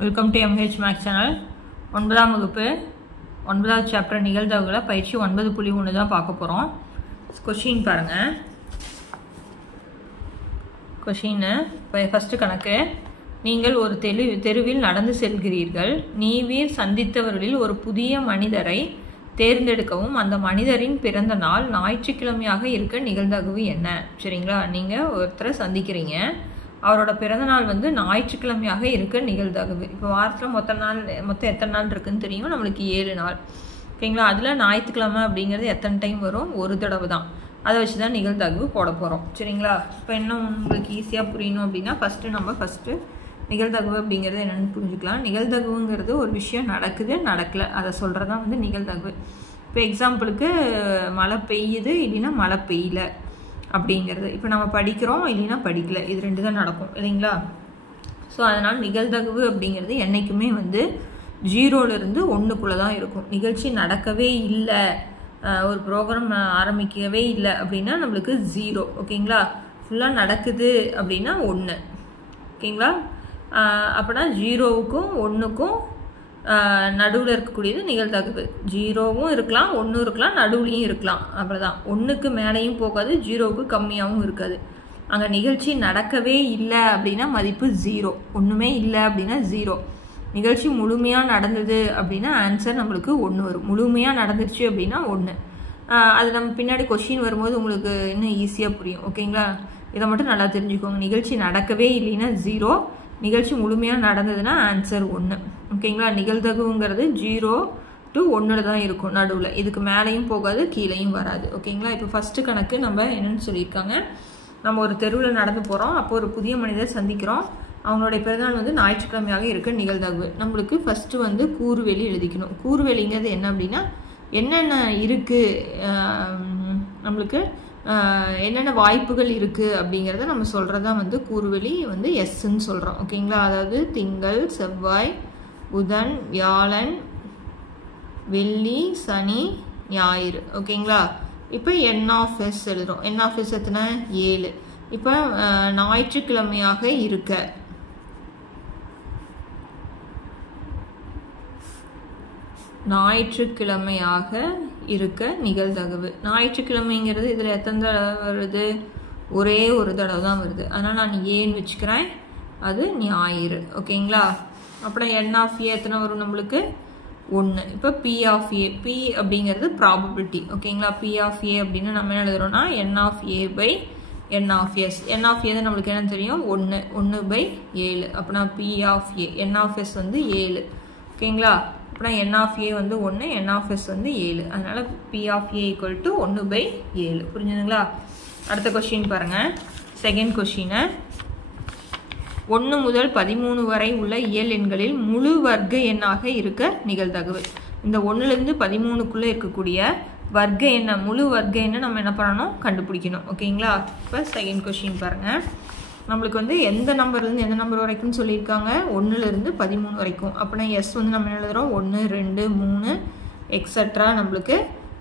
Welcome to MH Max channel. 9ஆம் வகுப்பு 9வது சாப்டர் நிகழ்தகவுகளை பயிற்சி 9.1 தான் பார்க்க போகிறோம். கொஷின் பாருங்கள். கொஷின்னு இப்போ ஃபஸ்ட்டு கணக்கு. நீங்கள் ஒரு தெருவில் நடந்து செல்கிறீர்கள். நீவீர் சந்தித்தவர்களில் ஒரு புதிய மனிதரை தேர்ந்தெடுக்கவும். அந்த மனிதரின் பிறந்த நாள் ஞாயிற்றுக்கிழமையாக இருக்க நிகழ்தகவு என்ன? சரிங்களா, நீங்கள் ஒருத்தரை சந்திக்கிறீங்க, அவரோட பிறந்தநாள் வந்து ஞாயிற்றுக்கிழமையாக இருக்க நிகழ்தகவு. இப்போ வாரத்தில் மொத்தம் எத்தனை நாள் இருக்குதுன்னு தெரியும், நம்மளுக்கு 7 நாள். ஓகேங்களா, அதில் ஞாயிற்றுக்கிழமை அப்படிங்கிறது எத்தனை டைம் வரும்? ஒரு தடவை தான். அதை வச்சு தான் நிகழ்தகவு போட போகிறோம். சரிங்களா, இப்போ என்ன உங்களுக்கு ஈஸியாக புரியணும் அப்படின்னா ஃபஸ்ட்டு நிகழ்தகவு அப்படிங்கிறது என்னென்னு புரிஞ்சுக்கலாம். நிகழ்தகவுங்கிறது ஒரு விஷயம் நடக்குது நடக்கலை அதை சொல்கிறது தான் வந்து நிகழ்தகவு. இப்போ எக்ஸாம்பிளுக்கு மழை பெய்யுது இல்லைன்னா மழை பெய்யல அப்படிங்கிறது. இப்போ நம்ம படிக்கிறோம் இல்லைன்னா படிக்கல, இது 2 தான் நடக்கும் இல்லைங்களா. ஸோ அதனால் நிகழ்தகவு அப்படிங்கிறது என்றைக்குமே வந்து 0லேருந்து 1க்குள்ளே தான் இருக்கும். நிகழ்ச்சி நடக்கவே இல்லை, ஒரு ப்ரோக்ராம் ஆரம்பிக்கவே இல்லை அப்படின்னா நம்மளுக்கு 0. ஓகேங்களா, ஃபுல்லாக நடக்குது அப்படின்னா 1. ஓகேங்களா, அப்படின்னா 0க்கும் 1க்கும் நடுவில் இருக்கக்கூடியது நிகழ்தகவு. 0வும் இருக்கலாம், 1 இருக்கலாம், நடுவுலையும் இருக்கலாம். அவ்வளோதான். 1க்கு மேலேயும் போகாது, 0க்கு கம்மியாகவும் இருக்காது. அங்கே நிகழ்ச்சி நடக்கவே இல்லை அப்படின்னா மதிப்பு 0. ஒன்றுமே இல்லை அப்படின்னா 0. நிகழ்ச்சி முழுமையாக நடந்தது அப்படின்னா ஆன்சர் நம்மளுக்கு 1 வரும். முழுமையாக நடந்துருச்சு அப்படின்னா 1. அது நம்ம பின்னாடி கொஷின் வரும்போது உங்களுக்கு இன்னும் ஈஸியாக புரியும். ஓகேங்களா, இதை மட்டும் நல்லா தெரிஞ்சுக்கோங்க. நிகழ்ச்சி நடக்கவே இல்லைன்னா 0, நிகழ்ச்சி முழுமையாக நடந்ததுன்னா ஆன்சர் 1. ஓகேங்களா, நிகழ்தகவுங்கிறது 0 to 1 தான் இருக்கும் நடுவில். இதுக்கு மேலேயும் போகாது, கீழேயும் வராது. ஓகேங்களா, இப்போ ஃபஸ்ட்டு கணக்கு நம்ம என்னென்னு சொல்லியிருக்காங்க. நம்ம ஒரு தெருவில் நடந்து போகிறோம், அப்போ ஒரு புதிய மனிதர் சந்திக்கிறோம். அவங்களுடைய பிறந்தநாள் வந்து ஞாயிற்றுக்கிழமையாக இருக்க நிகழ்தகவு. நம்மளுக்கு ஃபஸ்ட்டு வந்து கூறுவெளி எழுதிக்கணும். கூறுவெளிங்கிறது என்ன அப்படின்னா என்னென்ன இருக்குது, நம்மளுக்கு என்னென்ன வாய்ப்புகள் இருக்குது அப்படிங்கிறத நம்ம சொல்கிறதா வந்து கூறுவெளி வந்து எஸ்ன்னு சொல்கிறோம். ஓகேங்களா, அதாவது திங்கள், செவ்வாய், புதன், வியாழன், வெள்ளி, சனி, ஞாயிறு. ஓகேங்களா, இப்போ N(S) எழுதுகிறோம். N(S) எத்தனை? 7. இப்போ ஞாயிற்றுக்கிழமையாக இருக்க நிகழ்தகவு. ஞாயிற்றுக்கிழமைங்கிறது இதில் எத்தனை தடவை வருது? ஒரே ஒரு தடவை தான் வருது. அதனால் நான் ஏன்னு வச்சுக்கிறேன், அது ஞாயிறு. ஓகேங்களா, அப்புறம் N(A) எத்தனை வரும் நம்மளுக்கு? 1. இப்போ P(A) P அப்படிங்கிறது ப்ராபபிலிட்டி. ஓகேங்களா, P(A) அப்படின்னு நம்ம என்ன எழுதுறோம்னா N(A)/N(S). N(A) தான் நம்மளுக்கு என்ன தெரியும்? 1/7. அப்படின்னா P(A) N(S) வந்து 7. ஓகேங்களா, அப்புறம் N(A) வந்து 1, N(S) வந்து 7. அதனால் P(A) = 1/7. புரிஞ்சுதுங்களா? அடுத்த கொஸ்டின் பாருங்கள். செகண்ட் கொஸ்டினை, 1 முதல் 13 வரை உள்ள இயல் எண்களில் முழு வர்க்க எண்ணாக இருக்க நிகழ்தகவு. இந்த 1லேருந்து 13க்குள்ளே இருக்கக்கூடிய வர்க்க எண்ணை, முழு வர்க்க எண்ணை நம்ம என்ன பண்ணணும்? கண்டுபிடிக்கணும். ஓகேங்களா, இப்போ செகண்ட் கொஸ்டின் பாருங்கள். நம்மளுக்கு வந்து எந்த நம்பர்லேருந்து எந்த நம்பர் வரைக்கும் சொல்லியிருக்காங்க? 1லேருந்து 13 வரைக்கும். அப்படின்னா எஸ் வந்து நம்ம என்ன எழுதுகிறோம்? 1, 2, 3 எக்ஸட்ரா நம்மளுக்கு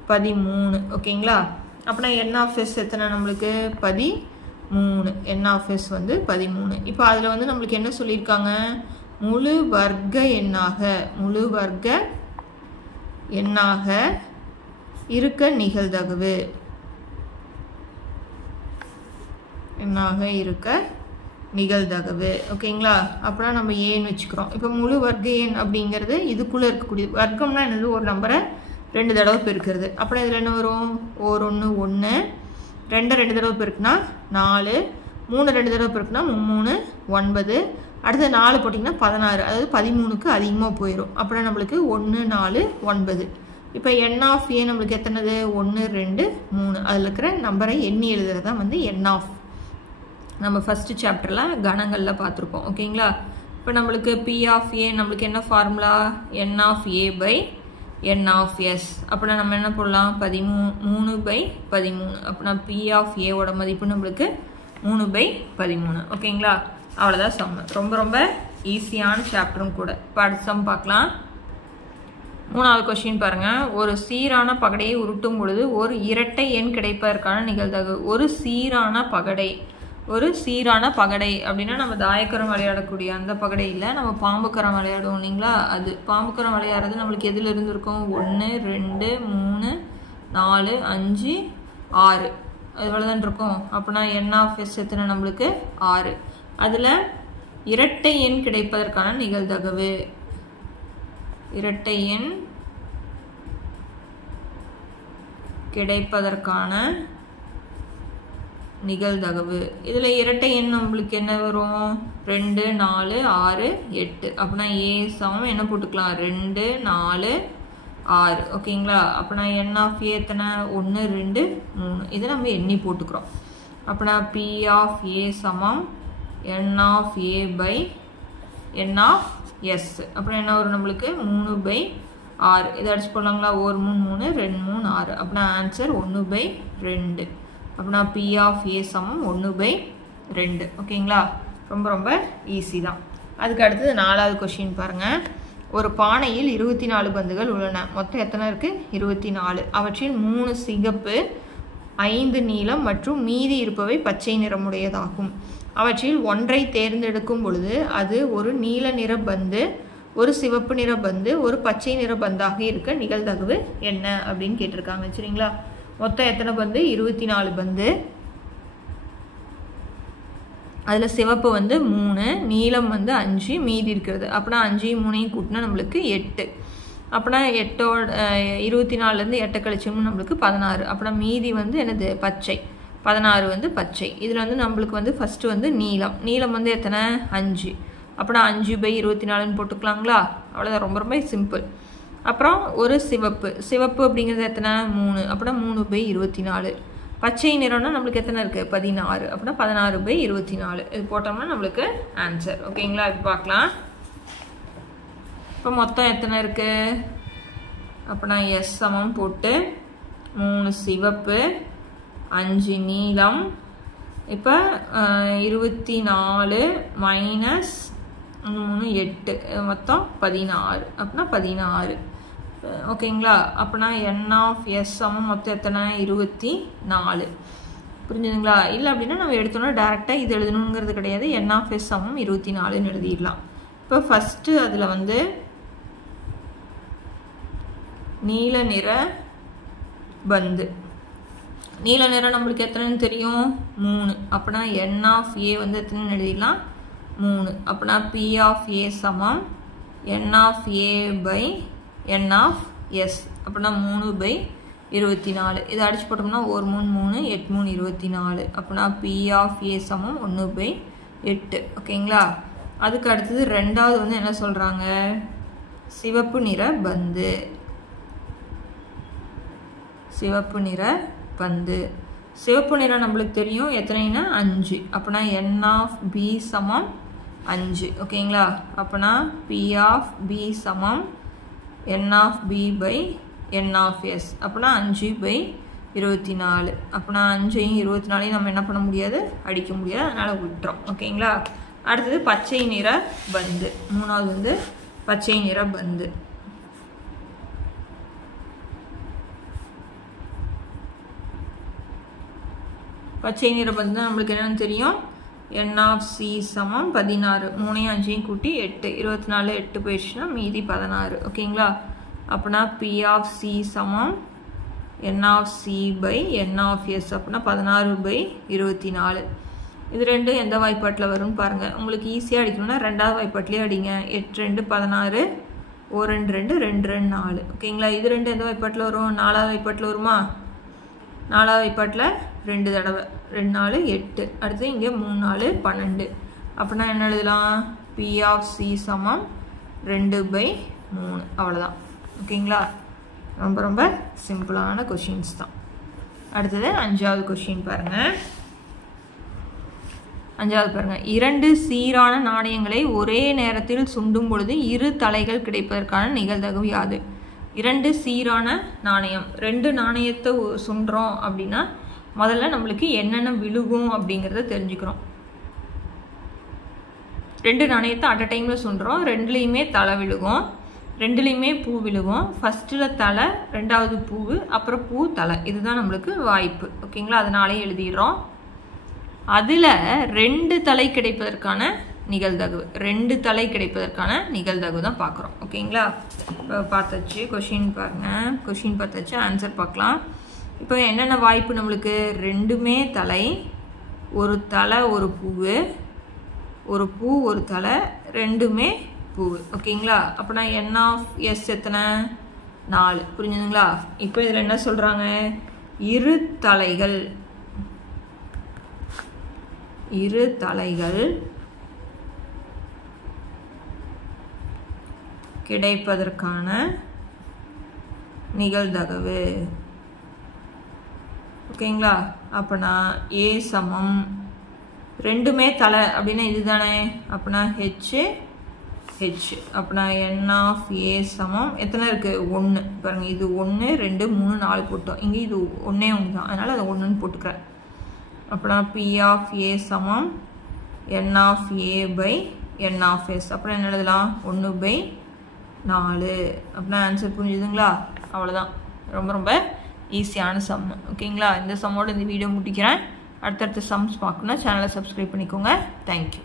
13. ஓகேங்களா, அப்படின்னா N(S) எத்தனை நம்மளுக்கு? 13. N(S) வந்து 13. இப்போ அதில் வந்து நம்மளுக்கு என்ன சொல்லியிருக்காங்க? முழு வர்க்க எண்ணாக இருக்க நிகழ்தகவு. ஓகேங்களா, அப்புறம் நம்ம ஏன்னு வச்சுக்கிறோம். இப்போ முழு வர்க்க எண் அப்படிங்கிறது இதுக்குள்ளே இருக்கக்கூடிய வர்க்கம்னா என்னது? ஒரு நம்பரை 2 தடவை பெருக்கிறது. அப்புறம் இதில் என்ன வரும்? 1 1, 2 தடவை பெருக்குனா 4, 3 2 தடவை பெருக்குனா 3 9, அடுத்து 4 போட்டிங்கன்னா 16. அதாவது 13க்கு அதிகமாக போயிடும். அப்புறம் நம்மளுக்கு 1 4 9. இப்போ N(A) நம்மளுக்கு எத்தனைது? 1 2 3. அதில் இருக்கிற நம்பரை எண்ணி எழுதுறது தான் வந்து N(. நம்ம ஃபஸ்ட்டு சாப்டரில் கணங்களில் பார்த்துருப்போம். ஓகேங்களா, இப்போ நம்மளுக்கு P(A) நம்மளுக்கு என்ன ஃபார்முலா? N(A/N(S). அப்படின்னா நம்ம என்ன போடலாம்? 13/13. அப்படின்னா P(A)வோட மதிப்பு நம்மளுக்கு 3/13. ஓகேங்களா, அவ்வளோதான் சம். ரொம்ப ஈஸியான சாப்டரும் கூட. இப்போ அடுத்த சம் பார்க்கலாம். 3வது கொஸ்டின் பாருங்கள். ஒரு சீரான பகடையை உருட்டும் பொழுது ஒரு இரட்டை எண் கிடைப்பதற்கான நிகழ்தகவு. ஒரு சீரான பகடை ஒரு சீரான பகடை அப்படின்னா நம்ம தாயக்கரம் விளையாடக்கூடிய அந்த பகடை இல்லை, நம்ம பாம்புக்கரம் விளையாடுவோம் இல்லைங்களா, அது பாம்புக்கரம் விளையாடுறது நம்மளுக்கு எதில் இருந்திருக்கும் 1 2 3 4 5 6 அதுபோலதான் இருக்கும். அப்படின்னா n(s) எத்தனை நம்மளுக்கு 6. அதில் இரட்டை எண் கிடைப்பதற்கான நிகழ்தகவு, இரட்டை எண் கிடைப்பதற்கான நிகழ்தகவு. இதில் இரட்டை எண் நம்மளுக்கு என்ன வரும் 2 4 6 8. அப்படின்னா a சமம் என்ன போட்டுக்கலாம் 2 4 6. ஓகேங்களா. அப்படின்னா n(a) எத்தனை 1 2 3. இதை நம்ம எண்ணி போட்டுக்கிறோம். அப்படின்னா p(a) சமம் n(a) n(s). அப்புறம் என்ன வரும் நம்மளுக்கு 3/6. இதை அடிச்சு போடலாங்களா, 1 3 3 2 3 6. அப்படின்னா ஆன்சர் 1/2. அப்படின்னா p(a) சமம் 1/2. ஓகேங்களா. ரொம்ப ரொம்ப ஈஸி தான். அதுக்கு அடுத்தது 4வது கொஸ்டின் பாருங்கள். ஒரு பானையில் 24 பந்துகள் உள்ளன. மொத்தம் எத்தனை இருக்குது 24. அவற்றில் 3 சிகப்பு 5 நீலம் மற்றும் மீதி இருப்பவை பச்சை நிறமுடையதாகும். அவற்றில் ஒன்றை தேர்ந்தெடுக்கும் பொழுது அது ஒரு நீல நிற பந்து, ஒரு சிவப்பு நிற பந்து, ஒரு பச்சை நிற பந்தாக இருக்க நிகழ்தகவு என்ன அப்படின்னு கேட்டிருக்காங்க. சரிங்களா. மொத்தம் எத்தனை பந்து 24 பந்து. அதில் சிவப்பு 3, நீலம் 5, மீதி இருக்கிறது. அப்படின்னா 5 3 கூட்டினா நம்மளுக்கு 8. அப்படின்னா 24லேருந்து 8 கழிச்சோம்னா நம்மளுக்கு 16. அப்படின்னா மீதி என்னது பச்சை, 16 பச்சை. இதில் நம்மளுக்கு ஃபஸ்ட்டு நீலம் எத்தனை 5. அப்படின்னா 5/24ன்னு போட்டுக்கலாங்களா. அவ்வளோதான், ரொம்ப ரொம்ப சிம்பிள். அப்புறம் ஒரு சிவப்பு அப்படிங்கிறது எத்தனை 3. அப்படின்னா 3/24. பச்சை நிறம்னா நம்மளுக்கு எத்தனை இருக்குது 16. அப்படின்னா 16/24. இது போட்டோம்னா நம்மளுக்கு ஆன்சர். ஓகேங்களா. இப்போ பார்க்கலாம். இப்போ மொத்தம் எத்தனை இருக்குது அப்படின்னா s சமம் போட்டு 3 சிவப்பு 5 நீலம். இப்போ 24 மைனஸ் 3 8 மொத்தம் 16. அப்படின்னா 16. ஓகேங்களா. அப்படின்னா n(s) சமம் மொத்தம் எத்தனை 24. புரிஞ்சுதுங்களா. இல்லை அப்படின்னா நம்ம எடுத்தோம்னா டேரெக்டாக இது எழுதணுங்கிறது கிடையாது. n(s) சமம் 24ன்னு எழுதிடலாம். இப்போ ஃபஸ்ட்டு அதில் நீல நிற பந்து. நீல நிறம் நம்மளுக்கு எத்தனைன்னு தெரியும் 3. அப்படின்னா n(a) எத்தனைன்னு எழுதிடலாம் 3. அப்படின்னா p(a) சமம் n(a) n(s). அப்படின்னா 3/24. இதை அடிச்சு போட்டோம்னா 1 3 3 8 3 24. அப்படின்னா p(a) சமம் 1/8. ஓகேங்களா. அதுக்கு அடுத்தது ரெண்டாவது என்ன சொல்கிறாங்க சிவப்பு நிற பந்து. சிவப்பு நிற பந்து. சிவப்பு நிறம் நம்மளுக்கு தெரியும் எத்தனைன்னா 5. அப்படின்னா n(b) சமம் 5. ஓகேங்களா. அப்படின்னா p(b) சமம் n(b/n(s). அப்படின்னா 5/24. அப்படின்னா 5ஐயும் 24ஐயும் நம்ம என்ன பண்ண முடியாது அடிக்க முடியாது, அதனால் விட்டுறோம். ஓகேங்களா. அடுத்தது பச்சை நிற பந்து. மூணாவது பச்சை நிற பந்து. பச்சை நிற பந்து நம்மளுக்கு என்னன்னு தெரியும் n(c) சமம் 16. 3ஐயும் 5ஐயும் கூட்டி 8. 24 8 போயிடுச்சுன்னா மீதி 16. ஓகேங்களா. அப்படின்னா p(c) சமம் n(c/n(s). அப்படின்னா 16/24. இது ரெண்டும் எந்த வாய்ப்பாட்டில் வரும்னு பாருங்கள். உங்களுக்கு ஈஸியாக அடிக்கணும்னா ரெண்டாவது வாய்ப்பாட்டிலே அடிங்க. 8 2 16 1 2 2 2 2 4. ஓகேங்களா. இது ரெண்டு எந்த வாய்ப்பாட்டில் வரும் 4வது வாய்ப்பாட்டில் வருமா. 4வது வாய்ப்பாட்டில் 2 தடவை 2 4 8. அடுத்து இங்கே 3 4 12. அப்படின்னா என்ன எழுதலாம் p(c) சமம் 2/3. அவ்வளோதான். ஓகேங்களா. ரொம்ப ரொம்ப சிம்பிளான கொஷின்ஸ் தான். அடுத்தது 5வது கொஷின் பாருங்கள். 5வது பாருங்கள். 2 சீரான நாணயங்களை ஒரே நேரத்தில் சுண்டும் பொழுது 2 தலைகள் கிடைப்பதற்கான நிகழ்தகவு யாது? 2 சீரான நாணயம். 2 நாணயத்தை சுண்டுறோம் அப்படின்னா முதல்ல நம்மளுக்கு என்னென்ன விழுகும் அப்படிங்கிறத தெரிஞ்சுக்கிறோம். 2 நாணயத்தை அட் அ டைமில் சுண்டுறோம். 2லேயுமே தலை விழுகும், 2லேயுமே பூ விழுகும். ஃபஸ்ட்டில் தலை, 2வது பூவு, அப்புறம் பூ தலை. இதுதான் நம்மளுக்கு வாய்ப்பு. ஓகேங்களா. அதனாலே எழுதிடுறோம். அதில் 2 தலை கிடைப்பதற்கான நிகழ்தகவு, 2 தலை கிடைப்பதற்கான நிகழ்தகவு தான் பார்க்குறோம். ஓகேங்களா? இப்போ பார்த்தாச்சு, கொஷின் பாருங்கள், கொஷின் பார்த்தாச்சு, ஆன்சர் பார்க்கலாம். இப்போ என்னென்ன வாய்ப்பு நம்மளுக்கு? 2மே தலை, ஒரு தலை ஒரு பூவு, ஒரு பூ ஒரு தலை, 2மே பூவு. ஓகேங்களா? அப்போனா n(s) எத்தனை? 4. புரிஞ்சுதுங்களா? இப்போ இதில் என்ன சொல்கிறாங்க? இரு தலைகள் கிடைப்பதற்கான நிகழ்தகவு. ஓகேங்களா? அப்போனா A சமம் 2மே தலை அப்படின்னா இதுதானே, அப்போனா h. அப்போனா n(a) சமம் எத்தனை இருக்குது? 1. பாருங்கள், இது 1 2 3 4 போட்டோம், இங்கே இது ஒன்றே தான், அதனால் அதை 1ன்னு போட்டுக்கிறேன். அப்போனா P(a) சமம் n(a)/n(s). அப்புறம் என்ன எழுதலாம்? 1/4. அப்படின்னா ஆன்சர் புரிஞ்சுதுங்களா? அவ்வளோதான், ரொம்ப ரொம்ப ஈஸியான சம். ஓகேங்களா? இந்த சம்மோட இந்த வீடியோ முடிக்கிறேன். அடுத்தடுத்த சம்ஸ் பார்க்கணுன்னா சேனலை சப்ஸ்கிரைப் பண்ணிக்கோங்க. தேங்க்யூ.